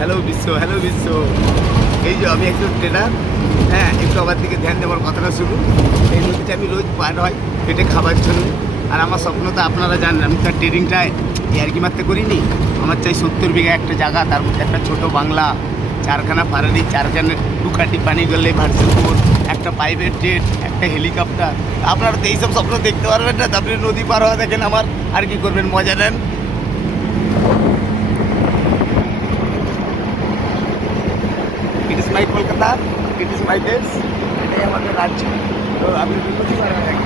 Hello বিশ্ব, hello বিশ্ব। এই যে আমি একজন ট্রেনার, হ্যাঁ, একটু আমার দিকে ধ্যান দেওয়ার কথাটা শুনুন। এই নদীটা আমি রোজ পার হয় পেটে খাবার জন্য। আর আমার স্বপ্ন তো আপনারা জানেন, আমি তার ট্রেনিংটায় ইয়ার্কি মারতে করিনি। আমার চাই 70 বিঘা একটা জায়গা, তার মধ্যে একটা ছোটো বাংলা, 4খানা ফারারি, 4খানা ডুকাটি পানি গেলে ভার্সেলপুর, একটা প্রাইভেট জেট, একটা হেলিকপ্টার। আপনারা তো এইসব স্বপ্ন দেখতে পারবেন না। আপনি নদী পার হওয়া দেখেন আমার, আর কি করবেন, মজা নেন। It is my Kolkata, it is my দেশ, এটাই আমাদের রাজ্য। তো আপনি নদী পার হয়ে